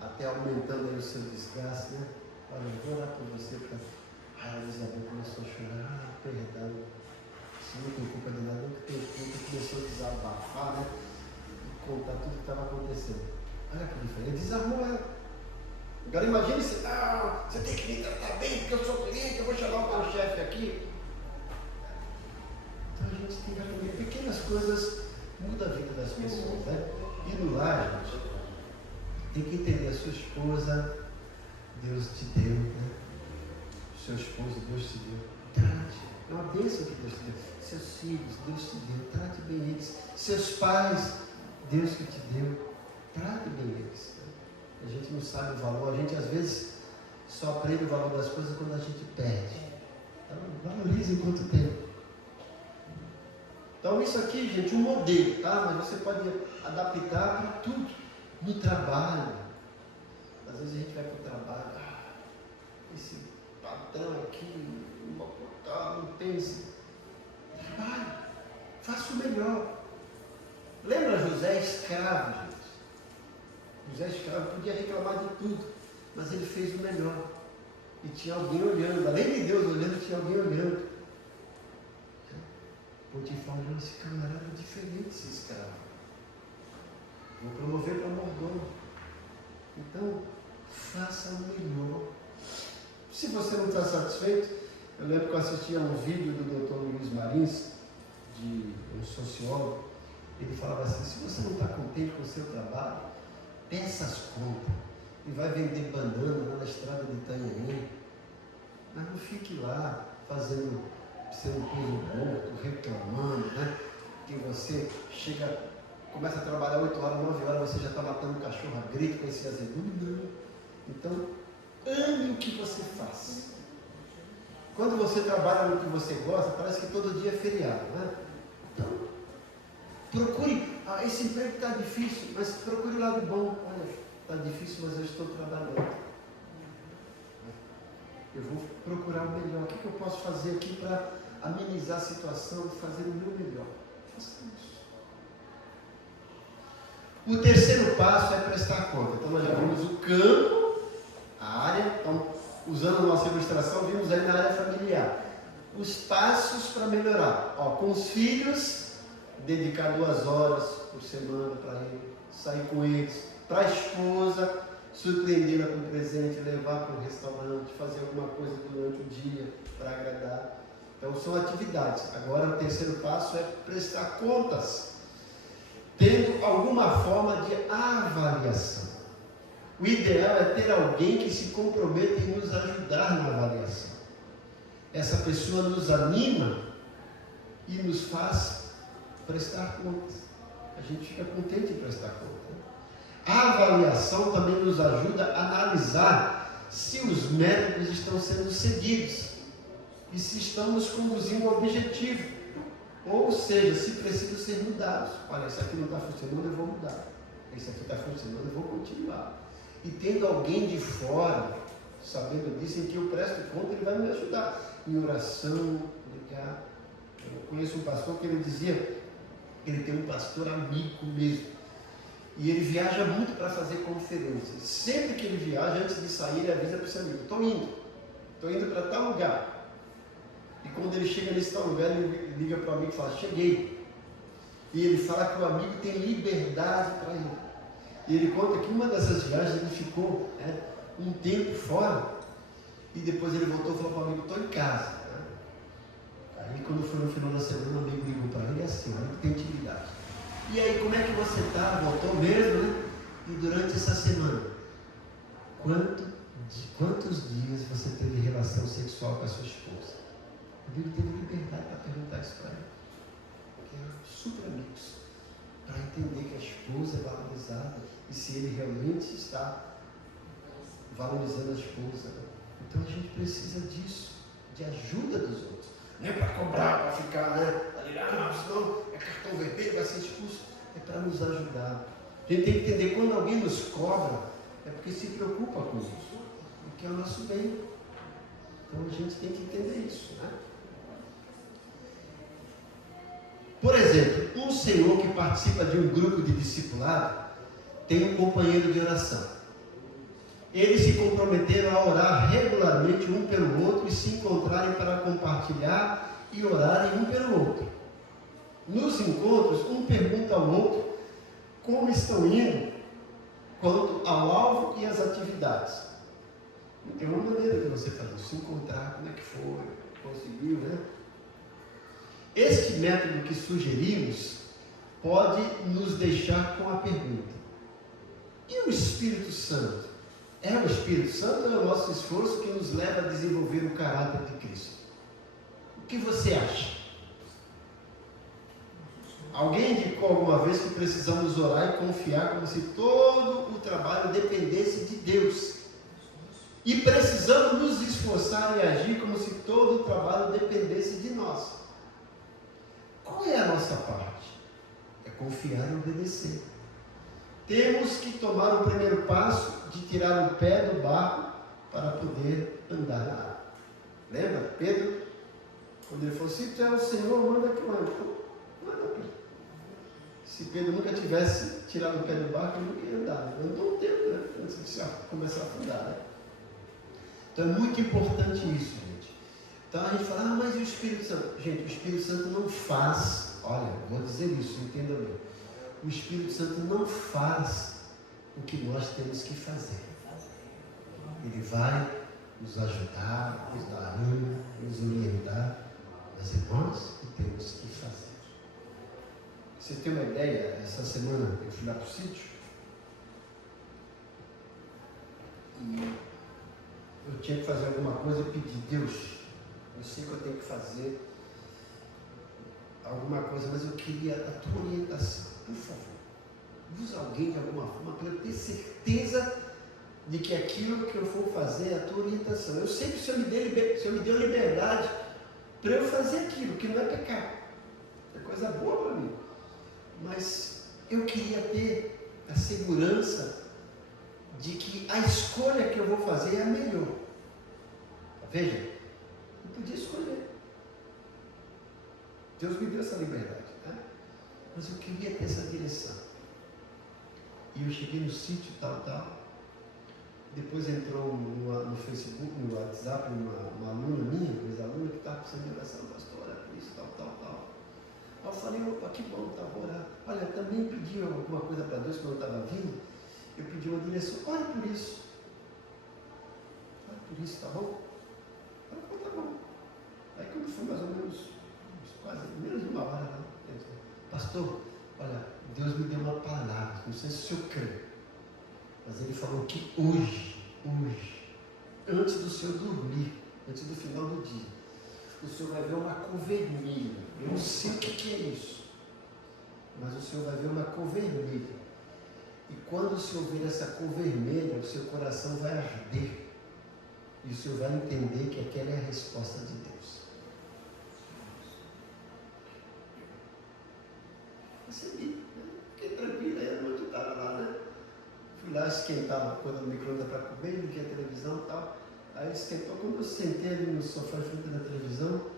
até aumentando aí o seu desgaste, né? Olha, eu vou orar por você para... A Elizabeth começou a chorar, perdão. Isso não tem culpa de nada, não tem culpa, começou a desabafar, né? E contar tudo que estava acontecendo. Olha que diferente, ele desarmou ela. Agora imagine se, você tem que me tratar bem, porque eu sou cliente, eu vou chamar o meu chefe aqui. Então a gente tem que aprender, pequenas coisas mudam a vida das pessoas, né? E no lar, gente, tem que entender, a sua esposa, Deus te deu, né? O seu esposo, Deus te deu. Trate, é uma bênção que Deus te deu. Seus filhos, Deus te deu, trate bem eles. Seus pais, Deus que te deu, trate bem eles. A gente não sabe o valor, a gente às vezes só aprende o valor das coisas quando a gente perde. Então, valorize enquanto tem. Então, isso aqui, gente, um modelo, tá? Mas você pode adaptar para tudo. No trabalho. Às vezes a gente vai para o trabalho, esse patrão aqui, não pensa. Trabalho, faça o melhor. Lembra José escravo, gente? José escravo podia reclamar de tudo, mas ele fez o melhor. E tinha alguém olhando, além de Deus olhando, tinha alguém olhando. Potifar olhou, esse camarada é diferente, esse escravo. Vou promover para mordomo. Então, faça o melhor. Se você não está satisfeito, eu lembro que eu assistia a um vídeo do Dr. Luiz Marins, de um sociólogo. Ele falava assim, se você não está contente com o seu trabalho, peça as contas e vai vender banana lá na estrada de Itanhaém. Mas não fique lá fazendo ser um peso morto, reclamando, né? Que você começa a trabalhar 8 horas, 9 horas, você já está matando um cachorro a grito com esse azedume. Não. Então, ame o que você faz. Quando você trabalha no que você gosta, parece que todo dia é feriado, né? Então, procure, esse emprego está difícil, mas procure o lado bom. Olha, está difícil, mas eu estou trabalhando. Eu vou procurar o melhor. O que eu posso fazer aqui para amenizar a situação, fazer o meu melhor? Faça isso. O terceiro passo é prestar conta. Então nós já vimos o campo, a área. Então, usando a nossa ilustração, vimos aí na área familiar. Os passos para melhorar. Com os filhos, dedicar 2 horas por semana para ele, sair com eles. Para a esposa, surpreendê-la com presente, levar para um restaurante, fazer alguma coisa durante o dia para agradar. Então são atividades. Agora o terceiro passo é prestar contas, tendo alguma forma de avaliação. O ideal é ter alguém que se comprometa em nos ajudar na avaliação. Essa pessoa nos anima e nos faz prestar contas. A gente fica contente em prestar contas. A avaliação também nos ajuda a analisar se os métodos estão sendo seguidos e se estamos conduzindo ao objetivo, ou seja, se precisam ser mudados. Olha, isso aqui não está funcionando, eu vou mudar. Isso aqui está funcionando, eu vou continuar. E tendo alguém de fora, sabendo disso, em que eu presto conta, ele vai me ajudar em oração, ligar. Eu conheço um pastor que ele dizia, ele tem um pastor amigo mesmo. E ele viaja muito para fazer conferências. Sempre que ele viaja, antes de sair, ele avisa para o seu amigo, estou indo para tal lugar. E quando ele chega nesse tal lugar, ele liga para o amigo e fala, cheguei. E ele fala que o amigo tem liberdade para ir. E ele conta que uma dessas viagens ele ficou um tempo fora. E depois ele voltou e falou para o amigo, estou em casa. Aí quando foi no final da semana, o amigo ligou para ele assim, o amigo tem intimidade. E aí, como é que você está? Voltou mesmo, né? E durante essa semana, quantos dias você teve relação sexual com a sua esposa? O Bíblia teve liberdade para perguntar isso para ele. Porque eram super amigos. Para entender que a esposa é valorizada e se ele realmente está valorizando a esposa. Então a gente precisa disso, de ajuda dos outros. Não é para cobrar, para ficar, senão é cartão vermelho, vai ser expulso. É para nos ajudar. A gente tem que entender, quando alguém nos cobra, é porque se preocupa com isso, porque é o nosso bem. Então a gente tem que entender isso, né? Por exemplo, um senhor que participa de um grupo de discipulado tem um companheiro de oração. Eles se comprometeram a orar regularmente um pelo outro e se encontrarem para compartilhar e orarem um pelo outro. Nos encontros, um pergunta ao outro como estão indo quanto ao alvo e às atividades. Tem uma maneira de você fazer isso, se encontrar, como é que foi, conseguiu, né? Este método que sugerimos pode nos deixar com a pergunta: e o Espírito Santo? É o Espírito Santo ou é o nosso esforço que nos leva a desenvolver o caráter de Cristo? O que você acha? Alguém indicou alguma vez que precisamos orar e confiar como se todo o trabalho dependesse de Deus. E precisamos nos esforçar e agir como se todo o trabalho dependesse de nós. Qual é a nossa parte? É confiar e obedecer. Temos que tomar o primeiro passo de tirar o pé do barco para poder andar na água. Lembra? Pedro, quando ele falou, se tu é o Senhor, manda que eu ande. Manda, Pedro. Se Pedro nunca tivesse tirado o pé do barco, ele nunca ia andar. Ele andou um tempo, né? Antes de começar a afundar, né? Então é muito importante isso, gente. Então a gente fala, mas e o Espírito Santo? Gente, o Espírito Santo não faz, olha, vou dizer isso, entenda bem. O Espírito Santo não faz o que nós temos que fazer. Ele vai nos ajudar, nos dar ânimo, nos orientar, mas é nós que temos que fazer. Você tem uma ideia? Essa semana eu fui lá para o sítio e eu tinha que fazer alguma coisa e pedi, Deus, eu sei que eu tenho que fazer alguma coisa, mas eu queria a tua orientação, por favor. Usa alguém de alguma forma para eu ter certeza de que aquilo que eu for fazer é a tua orientação. Eu sei que o Senhor me deu liberdade para eu fazer aquilo, que não é pecado, é coisa boa para mim. Mas eu queria ter a segurança de que a escolha que eu vou fazer é a melhor. Veja, eu podia escolher. Deus me deu essa liberdade, né? Mas eu queria ter essa direção. E eu cheguei no sítio, tal. Depois entrou no Facebook, no WhatsApp, uma aluna minha, uma ex-aluna que estava precisando de oração, pastor, olha por isso, tal. Aí eu falei, opa, que bom, vou orar. Olha, eu também pedi alguma coisa para Deus quando eu estava vindo. Eu pedi uma direção, olha por isso, tá bom? Ela falou, tá bom. Aí quando foi mais ou menos, quase menos de uma hora, né? Pastor, olha, Deus me deu uma palavra, não sei se o senhor crê, mas ele falou que hoje, antes do senhor dormir, antes do final do dia, o senhor vai ver uma cor vermelha. Eu não sei o que é isso, mas o senhor vai ver uma cor vermelha. E quando o senhor ver essa cor vermelha, o seu coração vai arder. E o senhor vai entender que aquela é a resposta de Deus. Recebi, né? Fiquei tranquilo, aí a noite eu estava lá, né? Fui lá esquentar uma coisa no micro-ondas para comer, liguei a televisão e tal. Aí esquentou, quando eu sentei ali no sofá em frente da televisão,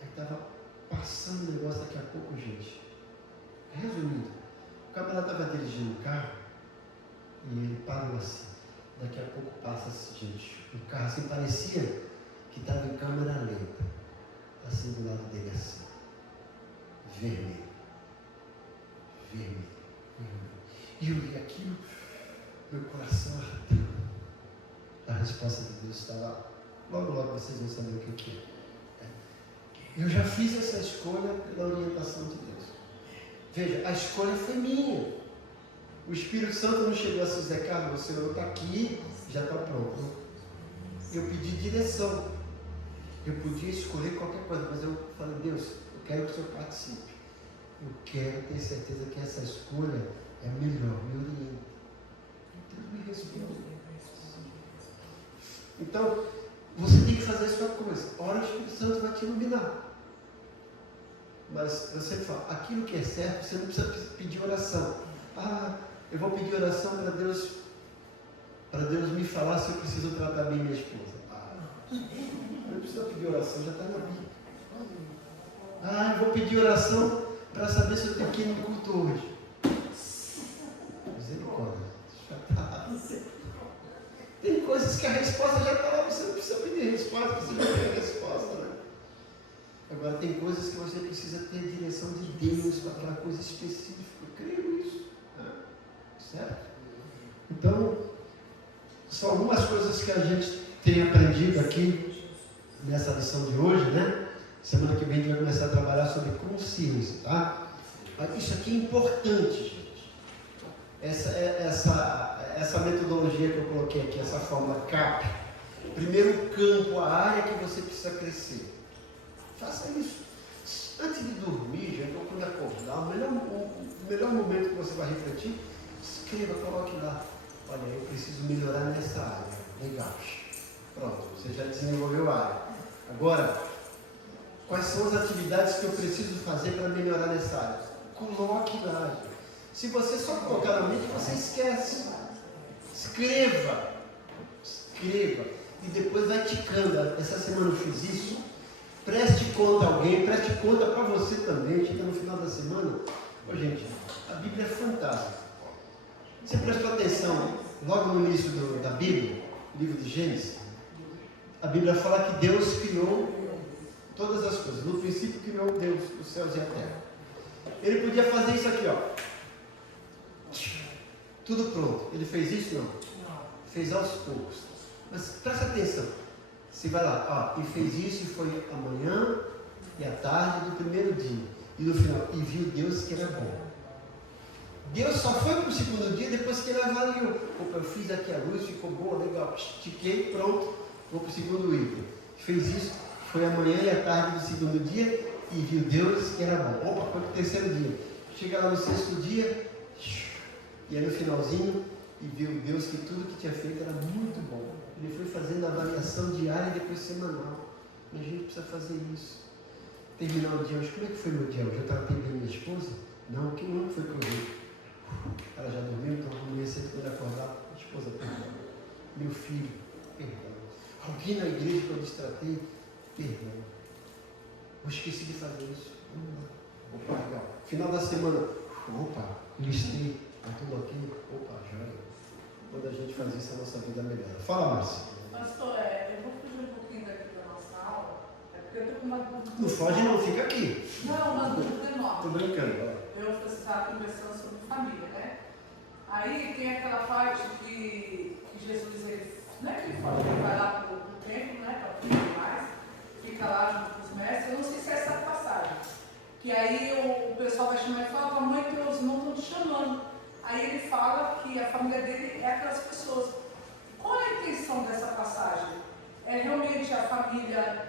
aí estava passando um negócio daqui a pouco, gente. Resumindo, o camarada estava dirigindo o carro e ele parou assim. Daqui a pouco passa assim, gente. O carro assim parecia que estava em câmera lenta. Assim do lado dele assim. Vermelho. E eu vi aquilo, meu coração ardeu. A resposta de Deus está lá. Logo vocês vão saber o que é. Eu já fiz essa escolha pela orientação de Deus. Veja, a escolha foi minha. O Espírito Santo não chegou assim, Zé Carlos, o Senhor está aqui, já está pronto. Eu pedi direção. Eu podia escolher qualquer coisa, mas eu falei, Deus, eu quero que o Senhor participe. Eu quero ter certeza que essa escolha é melhor, me orienta. Deus me responde. Então, você tem que fazer a sua coisa. A hora o Espírito Santo vai te iluminar. Mas eu sempre falo, aquilo que é certo, você não precisa pedir oração. Eu vou pedir oração para Deus me falar se eu preciso tratar bem minha esposa. Não precisa pedir oração, já está na Bíblia. Eu vou pedir oração para saber se eu tenho que ir no culto hoje. Misericórdia. Tem coisas que a resposta já está lá, você não precisa pedir resposta, você já tem a resposta, né? Agora tem coisas que você precisa ter a direção de Deus para aquela coisa específica. Eu creio nisso. Né? Certo? Então, são algumas coisas que a gente tem aprendido aqui nessa lição de hoje, né? Semana que vem a gente vai começar a trabalhar sobre consciência, tá? Mas isso aqui é importante, gente. Essa metodologia que eu coloquei aqui, essa fórmula CAP. Primeiro campo, a área que você precisa crescer. Faça isso. Antes de dormir, já quando acordar, o melhor momento que você vai refletir, escreva, coloque lá. Olha, eu preciso melhorar nessa área. Legal. Pronto, você já desenvolveu a área. Agora, quais são as atividades que eu preciso fazer para melhorar nessa área? Coloque lá. Se você só colocar na mente, você esquece. Escreva. E depois vai ticando. Essa semana eu fiz isso. Preste conta a alguém, preste conta para você também. Chega no final da semana. Gente, a Bíblia é fantástica. Você prestou atenção logo no início da Bíblia, livro de Gênesis? A Bíblia fala que Deus criou todas as coisas. No princípio criou Deus os céus e a terra. Ele podia fazer isso aqui, ó. Tudo pronto. Ele fez isso? Não. Fez aos poucos. Mas presta atenção. Você vai lá, e fez isso e foi a manhã e a tarde do primeiro dia. E no final, e viu Deus que era bom. Deus só foi para o segundo dia depois que ele avaliou. Opa, eu fiz aqui a luz, ficou boa, legal. Estiquei, pronto, vou para o segundo item. Fez isso, foi a manhã e a tarde do segundo dia e viu Deus que era bom. Opa, foi para o terceiro dia. Chega lá no sexto dia, e aí no finalzinho, e viu Deus que tudo que tinha feito era muito bom. Ele foi fazendo a avaliação diária e depois semanal. E a gente precisa fazer isso. Terminar o dia hoje. Como é que foi meu dia hoje? Eu tratei bem minha esposa? Não, quem não foi comigo? Ela já dormiu, então amanhã cedo quando acordar, minha esposa, perdão. Meu filho, perdão. Alguém na igreja que eu destratei, perdão. Eu esqueci de fazer isso. Opa, legal. Final da semana, listei, está tudo aqui, joia. Quando a gente faz isso, a nossa vida melhora. Fala, Márcia. Pastor, eu vou fugir um pouquinho daqui da nossa aula, porque eu estou com uma dúvida. Não foge não, fica aqui. Não, uma dúvida enorme. Estou brincando. Eu estava conversando sobre família, né? Aí tem aquela parte que Jesus, não é que ele fala, ele vai lá para o templo, né? Para aprender mais, fica lá junto com os mestres. Eu não sei se é essa passagem. Que aí o pessoal vai chamar e fala, mãe, teus irmãos estão te chamando. Aí ele fala que a família dele é aquelas pessoas. Qual é a intenção dessa passagem? É realmente a família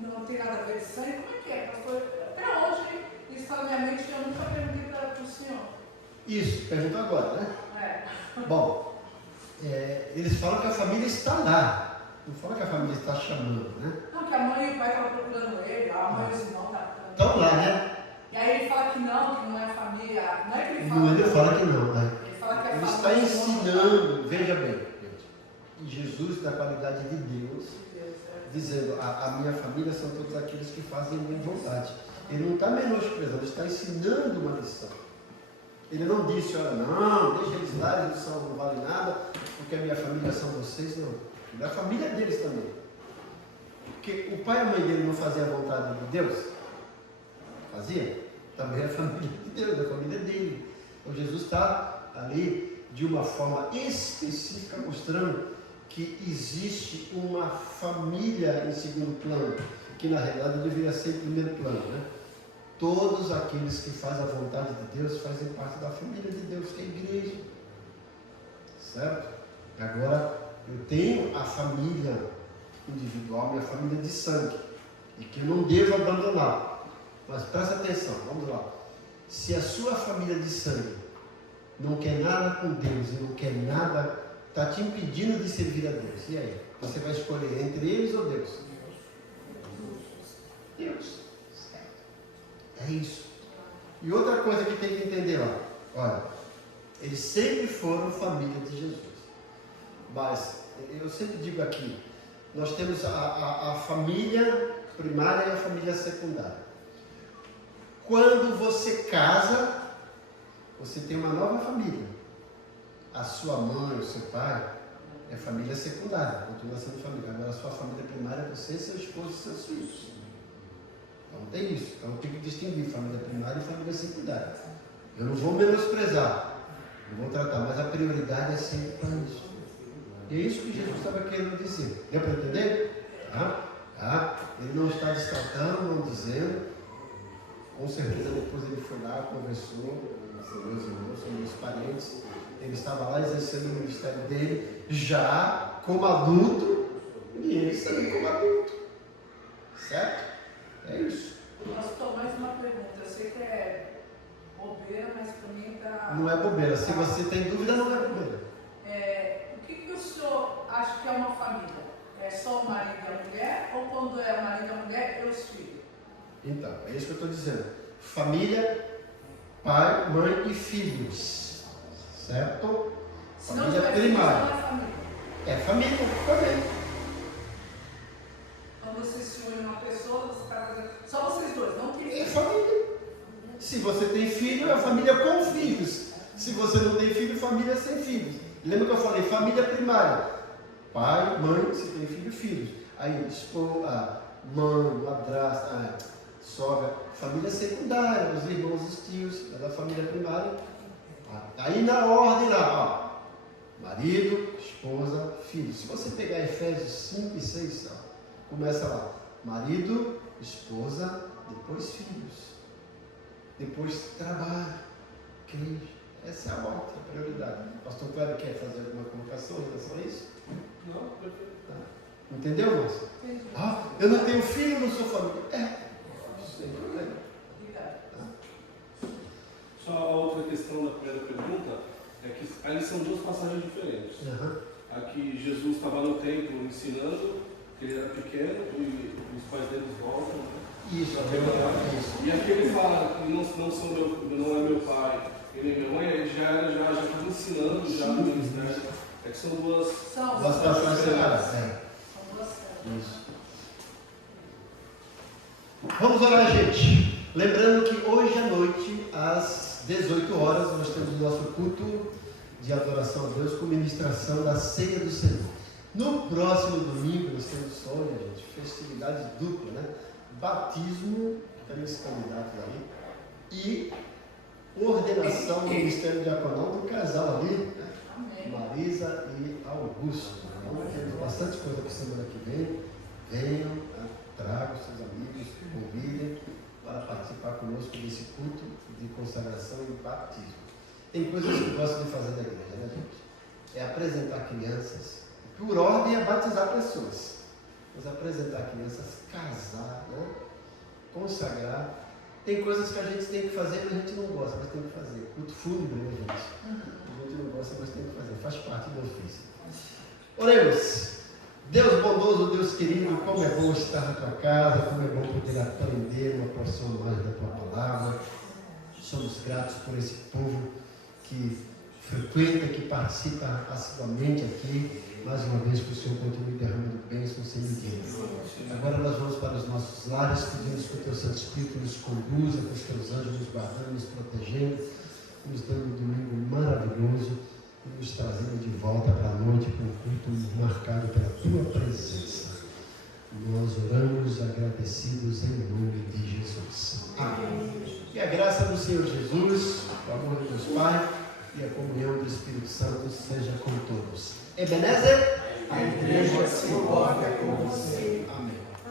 não tem nada a ver de sangue? Como é que é? Até hoje, isso está na minha mente, eu nunca perguntei para o senhor. Isso, pergunta agora, né? É. Bom, eles falam que a família está lá. Não falam que a família está chamando, né? Não, que a mãe e o pai estavam procurando ele, a mãe e os irmãos estavam procurando ele. Estão lá, né? E aí ele fala que não é família. Não é que ele fala. Não, ele fala que não, né? Ele fala que é Ele família. está ensinando, veja bem, gente, Jesus, da qualidade de Deus, dizendo, a minha família são todos aqueles que fazem a minha vontade. Ele não está menosprezando, ele está ensinando uma lição. Ele não disse, olha, não, deixa eles lá, eles não valem nada, porque a minha família são vocês, não. É a família deles também. Porque o pai e a mãe dele não faziam a vontade de Deus? Fazia? Também é a família de Deus, é a família dele. Então Jesus está ali de uma forma específica mostrando que existe uma família em segundo plano, que na realidade deveria ser em primeiro plano, né? Todos aqueles que fazem a vontade de Deus fazem parte da família de Deus, que é a igreja. Certo? Agora, eu tenho a família individual, minha família de sangue, e que eu não devo abandonar. Mas presta atenção, vamos lá. Se a sua família de sangue não quer nada com Deus e não quer nada, está te impedindo de servir a Deus, e aí? Você vai escolher entre eles ou Deus? Deus. É isso. E outra coisa que tem que entender lá, olha, eles sempre foram família de Jesus. Mas eu sempre digo aqui, nós temos a família primária e a família secundária. Quando você casa, você tem uma nova família. A sua mãe, o seu pai, é família secundária, continua sendo família. Agora a sua família primária é você, seu esposo e seus filhos. Então tem isso. Então tem que distinguir família primária e família secundária. Eu não vou menosprezar, não vou tratar, mas a prioridade é sempre para isso. E é isso que Jesus estava querendo dizer. Deu para entender? Ele não está destratando, não dizendo. Com certeza depois ele foi lá, conversou com meus irmãos, com meus parentes. Ele estava lá exercendo o ministério dele, já como adulto, e eles também como adulto. Certo? É isso. Pastor, mais uma pergunta. Eu sei que é bobeira, mas para mim está... Não é bobeira. Se você tem dúvida, não é bobeira. O que o senhor acha que é uma família? É só o marido e a mulher? Ou quando é o marido e a mulher, e os filhos? Então, é isso que eu estou dizendo. Família, pai, mãe e filhos. Certo? Se não Família tiver filhos, primária. não é família. É família também. Quando você se une uma pessoa, você está fazendo... Só vocês dois, não tem É filho. família. Se você tem filho, é família com filhos. Se você não tem filho, família sem filhos. Lembra que eu falei? Família primária. Pai, mãe, se tem filho, filhos. Aí, esposa, mãe, madrasta, sogra. Família secundária, os irmãos, os tios, é da família primária. Aí na ordem lá, marido, esposa, filho. Se você pegar Efésios 5 e 6, começa lá. Marido, esposa, depois filhos. Depois trabalho, igreja. Essa é a ordem, a prioridade. O pastor Cléber quer fazer alguma colocação em relação a isso? Não, perfeito. Tá. Entendeu, moço? Entendi. Eu não tenho filho, não sou família. Sem problema. Obrigada. Só a outra questão da primeira pergunta é que ali são duas passagens diferentes. Aqui Jesus estava no templo ensinando, que ele era pequeno e os pais dele voltam. Né? Isso, isso. E aqui ele fala que não é meu pai e nem minha mãe, ele já estava ensinando já no ministério. É que são duas passagens separadas. São duas séries. Isso. Vamos orar, gente. Lembrando que hoje à noite, às 18 horas, nós temos o nosso culto de adoração a Deus com ministração da Ceia do Senhor. No próximo domingo, nós temos, olha, gente, festividade dupla, né? Batismo, temos candidatos aí, e ordenação do ministério diaconal do casal ali, né? Marisa e Augusto. Então, temos bastante coisa para semana que vem. Venham, né? Tragam seus amigos, convidem para participar conosco desse culto de consagração e batismo. Tem coisas que eu gosto de fazer da igreja, né, gente? É apresentar crianças. Por ordem é batizar pessoas. Mas apresentar crianças, casar, né? Consagrar. Tem coisas que a gente tem que fazer, mas a gente não gosta, mas tem que fazer. Culto fúnebre, né, gente? A gente não gosta, mas tem que fazer. Faz parte do ofício. Oremos. Deus bondoso, Deus querido, como é bom estar na tua casa, como é bom poder aprender uma porção mais da tua palavra. Somos gratos por esse povo que frequenta, que participa assiduamente aqui. Mais uma vez que o Senhor continue derramando bênçãos sem medida. Agora nós vamos para os nossos lares, pedimos que o teu Santo Espírito nos conduza, com os teus anjos nos guardando, nos protegendo, nos dando um domingo maravilhoso e nos trazendo de volta para a noite com um culto marcado pela tua presença. Nós oramos agradecidos em nome de Jesus. Amém. E a graça do Senhor Jesus, o amor de Deus Pai e a comunhão do Espírito Santo seja com todos. Ebenezer, a igreja se importa com você. Amém.